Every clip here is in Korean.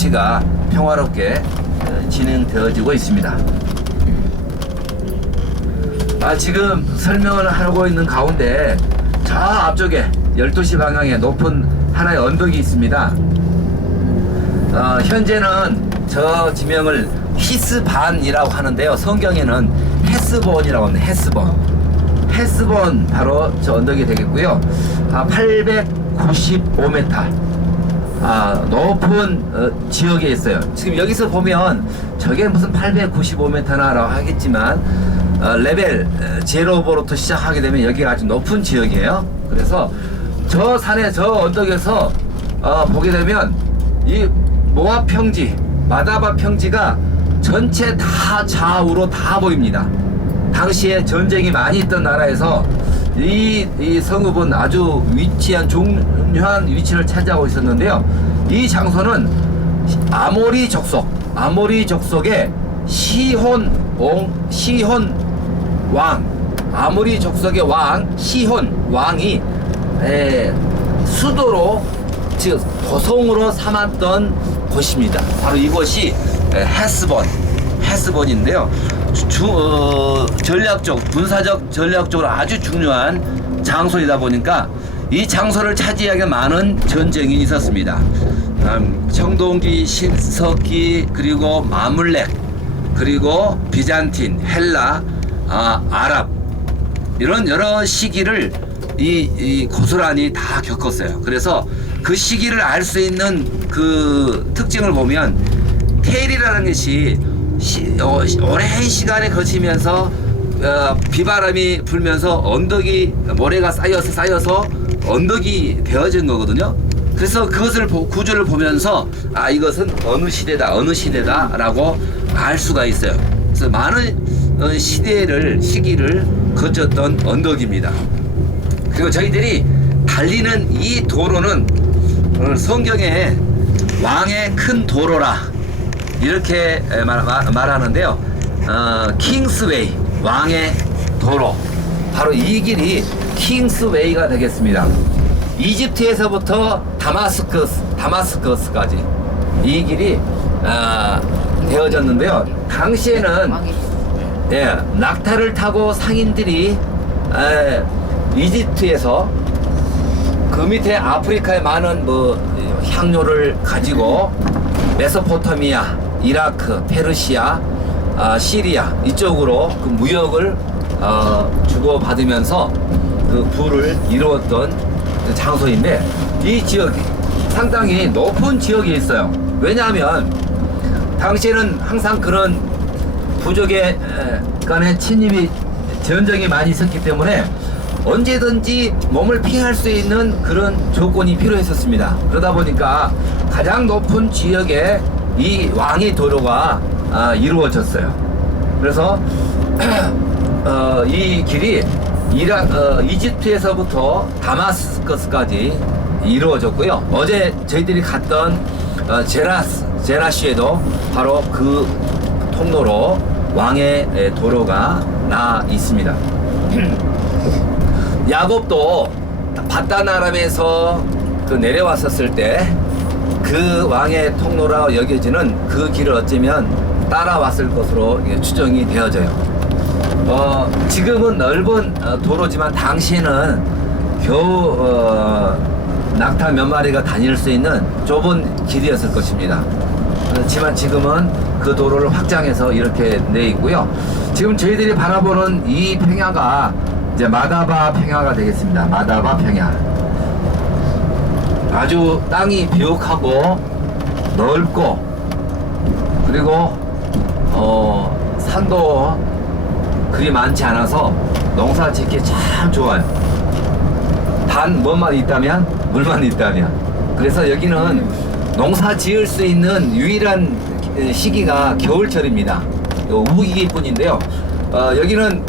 정치가 평화롭게 진행되어지고 있습니다. 지금 설명을 하고 있는 가운데 저 앞쪽에 12시 방향에 높은 하나의 언덕이 있습니다. 현재는 저 지명을 히스반이라고 하는데요. 성경에는 헤스본이라고 합니다. 헤스본 바로 저 언덕이 되겠고요. 895m 높은 지역에 있어요. 지금 여기서 보면 저게 무슨 895m나라고 하겠지만 레벨 제로부터 시작하게 되면 여기가 아주 높은 지역이에요. 그래서 저 산에 저 언덕에서 보게 되면 이 모압 평지, 마다바 평지가 전체 다 좌우로 다 보입니다. 당시에 전쟁이 많이 있던 나라에서 이 성읍은 아주 중요한 위치를 차지하고 있었는데요. 이 장소는 아모리 족속의 시혼 왕, 아모리 족속의 시혼 왕이 수도로, 즉 도성으로 삼았던 곳입니다. 바로 이곳이 헤스본인데요. 군사적 전략적으로 아주 중요한 장소이다 보니까 이 장소를 차지하게 많은 전쟁이 있었습니다. 청동기, 신석기, 그리고 마물렉, 그리고 비잔틴, 헬라, 아랍, 이런 여러 시기를 이 고스란히 다 겪었어요. 그래서 그 시기를 알 수 있는 그 특징을 보면 테일이라는 것이 오랜 시간에 거치면서 비바람이 불면서 모래가 쌓여서 언덕이 되어진 거거든요. 그래서 그것을 구조를 보면서 이것은 어느 시대다라고 알 수가 있어요. 그래서 많은 시기를 거쳤던 언덕입니다. 그리고 저희들이 달리는 이 도로는 성경에 왕의 큰 도로라 이렇게 말하는데요. 킹스웨이, 왕의 도로, 바로 이 길이 킹스웨이가 되겠습니다. 이집트에서부터 다마스커스까지 이 길이 되어졌는데요. 당시에는 낙타를 타고 상인들이 이집트에서 그 밑에 아프리카의 많은 향료를 가지고 메소포타미아, 이라크, 페르시아, 시리아 이쪽으로 그 무역을 주고받으면서 그 부를 이루었던 그 장소인데, 이 지역이 상당히 높은 지역에 있어요. 왜냐하면 당시에는 항상 그런 부족의 간의 침입이 전쟁이 많이 있었기 때문에 언제든지 몸을 피할 수 있는 그런 조건이 필요했었습니다. 그러다 보니까 가장 높은 지역에 이 왕의 도로가 이루어졌어요. 그래서 이 길이 이집트에서부터 다마스커스까지 이루어졌고요. 어제 저희들이 갔던 제라시에도 바로 그 통로로 왕의 도로가 나 있습니다. 야곱도 바다나람에서 내려왔었을 때 그 왕의 통로라 여겨지는 그 길을 어쩌면 따라왔을 것으로 추정이 되어져요. 지금은 넓은 도로지만 당시에는 겨우 낙타 몇 마리가 다닐 수 있는 좁은 길이었을 것입니다. 그렇지만 지금은 그 도로를 확장해서 이렇게 내 있고요. 지금 저희들이 바라보는 이 평야가 이제 마다바 평야가 되겠습니다. 마다바 평야. 아주 땅이 비옥하고 넓고, 그리고 산도 그리 많지 않아서 농사 짓기 참 좋아요. 단 뭐만 있다면, 물만 있다면. 그래서 여기는 농사 지을 수 있는 유일한 시기가 겨울철입니다. 우기뿐인데요. 여기는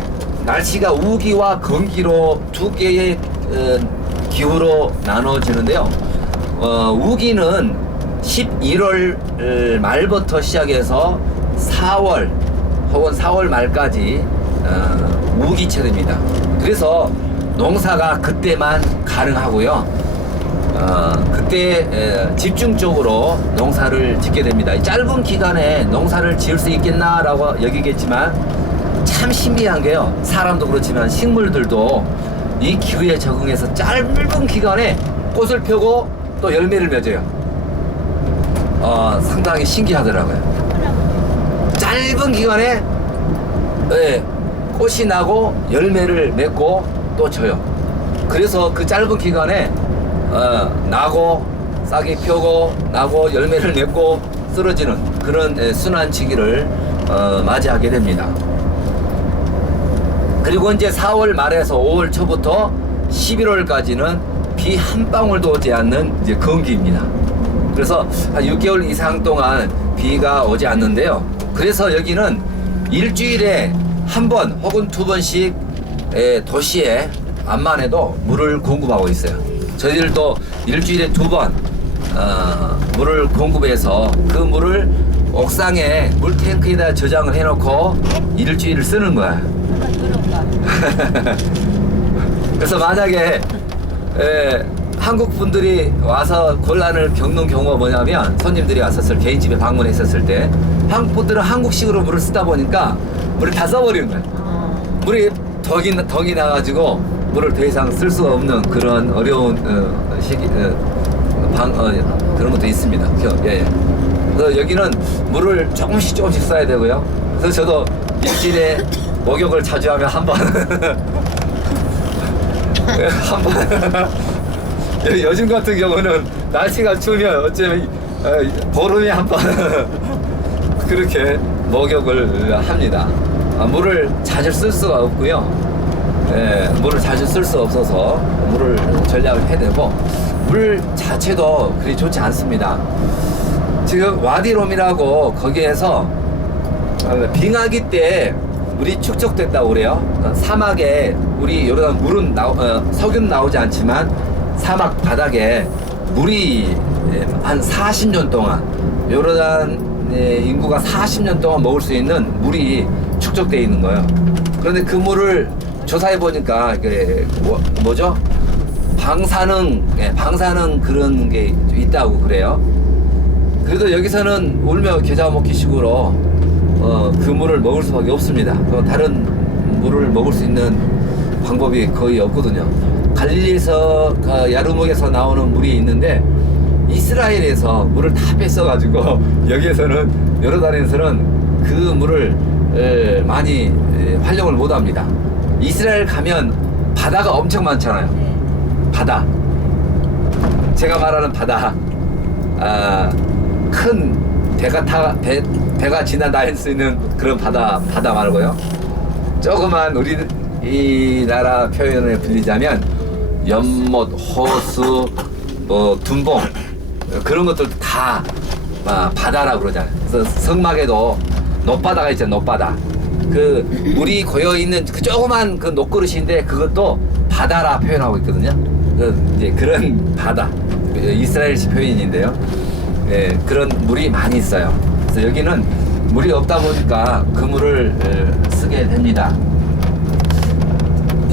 날씨가 우기와 건기로 두 개의 기후로 나눠지는데요. 우기는 11월 말부터 시작해서 4월 혹은 4월 말까지 우기철입니다. 그래서 농사가 그때만 가능하고요. 그때 집중적으로 농사를 짓게 됩니다. 이 짧은 기간에 농사를 지을 수 있겠나라고 여기겠지만 참 신기한 게요. 사람도 그렇지만 식물들도 이 기후에 적응해서 짧은 기간에 꽃을 펴고 또 열매를 맺어요. 상당히 신기하더라고요. 짧은 기간에 꽃이 나고 열매를 맺고 또 져요. 그래서 그 짧은 기간에 나고 싹이 펴고 나고 열매를 맺고 쓰러지는 그런 순환시기를 맞이하게 됩니다. 그리고 이제 4월 말에서 5월 초부터 11월까지는 비 한 방울도 오지 않는 이제 건기입니다. 그래서 한 6개월 이상 동안 비가 오지 않는데요. 그래서 여기는 일주일에 한 번 혹은 두 번씩 도시에 암만해도 물을 공급하고 있어요. 저희들도 일주일에 두 번 물을 공급해서 그 물을 옥상에 물탱크에다 저장을 해놓고 일주일을 쓰는 거야. 그래서 만약에 한국 분들이 와서 곤란을 겪는 경우가 뭐냐면 손님들이 왔었을 개인 집에 방문했었을 때 한국 분들은 한국식으로 물을 쓰다 보니까 물을 다 써버리는 거야. 물이 덕이 나가지고 물을 더 이상 쓸 수가 없는 그런 어려운 시기 그런 것도 있습니다. 예. 그래서 여기는 물을 조금씩 써야 되고요. 그래서 저도 일주일에 목욕을 자주 하면 한 번 한 번 요즘 같은 경우는 날씨가 추우면 어쩌면 보름에 한 번 그렇게 목욕을 합니다. 물을 자주 쓸 수가 없고요. 물을 자주 쓸 수 없어서 물을 전략을 해야 되고 물 자체도 그리 좋지 않습니다. 지금 와디롬이라고 거기에서 빙하기 때 물이 축적됐다고 그래요. 사막에 우리 요르단 물은 석유는 나오지 않지만 사막 바닥에 물이 한 40년 동안 요르단의 인구가 40년 동안 먹을 수 있는 물이 축적되어 있는 거예요. 그런데 그 물을 조사해 보니까 뭐죠? 방사능 그런 게 있다고 그래요. 그래도 여기서는 울며 겨자 먹기 식으로 그 물을 먹을 수밖에 없습니다. 다른 물을 먹을 수 있는 방법이 거의 없거든요. 갈릴리에서 야르묵에서 나오는 물이 있는데 이스라엘에서 물을 다 뺐어가지고 여기에서는 요르단에서는 그 물을 많이 활용을 못합니다. 이스라엘 가면 바다가 엄청 많잖아요. 바다. 제가 말하는 바다. 큰 배가 지나다닐 수 있는 그런 바다 말고요. 조그만 이 나라 표현을 빌리자면 연못, 호수, 둔봉 그런 것들도 다 바다라고 그러잖아요. 그래서 성막에도 놋바다가 있잖아요. 놋바다. 그 물이 고여 있는 그 조그만 그 놋그릇인데 그것도 바다라 표현하고 있거든요. 이제 그런 바다, 이스라엘식 표현인데요. 그런 물이 많이 있어요. 그래서 여기는 물이 없다 보니까 그 물을 쓰게 됩니다.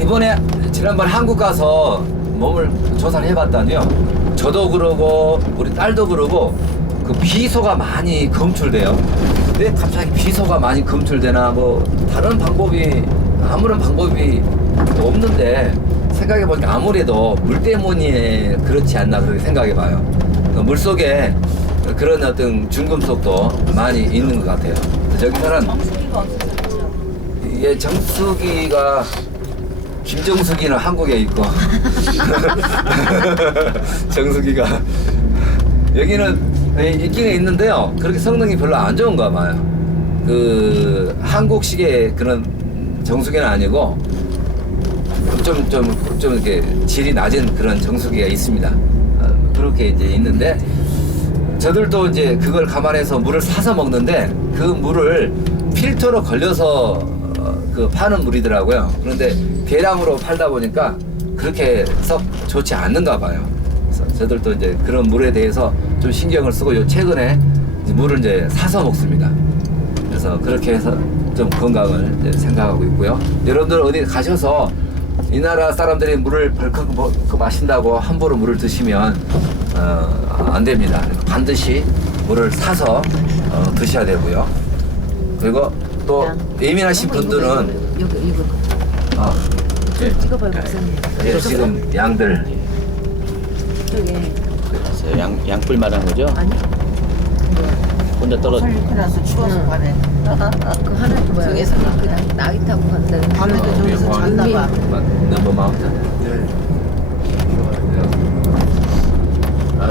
이번에 지난번 한국 가서 몸을 조사를 해봤더니요. 저도 그러고 우리 딸도 그러고 그 비소가 많이 검출돼요. 왜 갑자기 비소가 많이 검출되나 뭐 다른 방법이 아무런 방법이 없는데 생각해보니까 아무래도 물 때문에 그렇지 않나 그렇게 생각해봐요. 물 속에 그런 어떤 중금속도 많이 있는 것 같아요. 여기서는 정수기가 없어졌죠. 이게 정수기가 김정수기는 한국에 있고 정수기가 여기는 있기는 있는데요. 그렇게 성능이 별로 안 좋은가 봐요. 그 한국식의 그런 정수기는 아니고 좀 이렇게 질이 낮은 그런 정수기가 있습니다. 그렇게 이제 있는데 저들도 이제 그걸 감안해서 물을 사서 먹는데 그 물을 필터로 걸려서 그 파는 물이더라고요. 그런데 대량으로 팔다 보니까 그렇게 썩 좋지 않는가 봐요. 그래서 저들도 이제 그런 물에 대해서 좀 신경을 쓰고 요 최근에 이제 물을 이제 사서 먹습니다. 그래서 그렇게 해서 좀 건강을 이제 생각하고 있고요. 여러분들 어디 가셔서 이 나라 사람들이 물을 벌컥 마신다고 함부로 물을 드시면 안 됩니다. 반드시 물을 사서 드셔야 되고요. 그리고 또 예민하신 분들은 이거 예, 찍어봐요, 목사님. 예, 지금 양들 저기 양뿔 말한 거죠? 아니 혼자 떨어. 살리고 추워서 가네. 그 하나 뭐야? 저기서 그 나이 타고 간다는 밤에도 저기서 잤나 봐. 넘버 마운틴.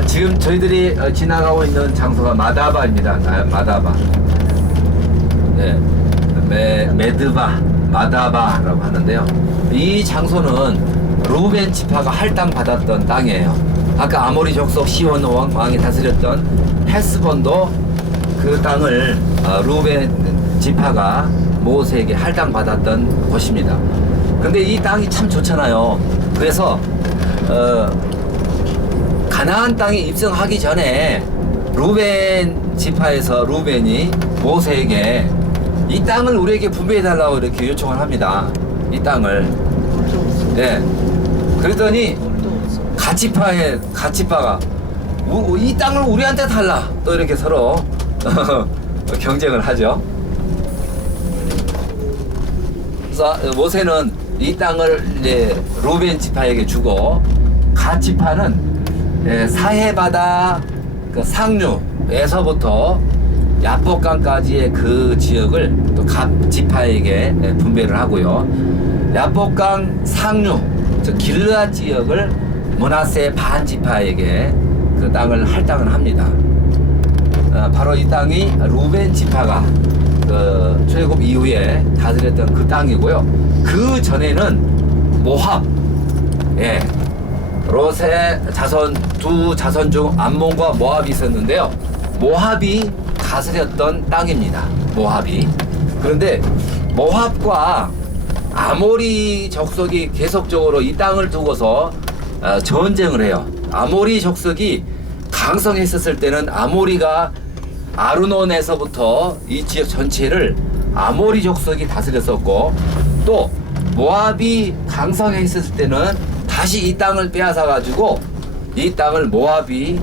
지금 저희들이 지나가고 있는 장소가 마다바입니다. 마다바. 네, 메드바, 마다바라고 하는데요. 이 장소는 루벤 지파가 할당 받았던 땅이에요. 아까 아모리 족속 시온 왕이 다스렸던 헤스본도 그 땅을 루벤 지파가 모세에게 할당 받았던 곳입니다. 근데 이 땅이 참 좋잖아요. 그래서 가나안 땅에 입성하기 전에 루벤 지파에서 루벤이 모세에게 이 땅을 우리에게 분배해달라고 이렇게 요청을 합니다. 이 땅을. 네. 그랬더니 가치파가 이 땅을 우리한테 달라. 또 이렇게 서로 경쟁을 하죠. 그래서 모세는 이 땅을 이제 루벤 지파에게 주고 가치파는 사해바다 그 상류에서부터 야복강까지의 그 지역을 또 각 지파에게 분배를 하고요. 야복강 상류, 즉 길르앗 지역을 므낫세 반 지파에게 그 땅을 할당을 합니다. 바로 이 땅이 루벤 지파가 그 출애굽 이후에 다스렸던 그 땅이고요. 그 전에는 모합, 롯의 자손 두 자손 중 암몬과 모합이 있었는데요. 모합이 다스렸던 땅입니다. 모합이. 그런데 모합과 아모리 족속이 계속적으로 이 땅을 두고서 전쟁을 해요. 아모리 족속이 강성했었을 때는 아모리가 아르논에서부터 이 지역 전체를 아모리 족속이 다스렸었고, 또 모압이 강성했었을 때는 다시 이 땅을 빼앗아 가지고 이 땅을 모압이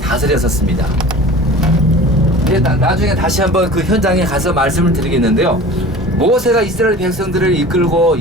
다스렸었습니다. 나중에 다시 한번 그 현장에 가서 말씀을 드리겠는데요. 모세가 이스라엘 백성들을 이끌고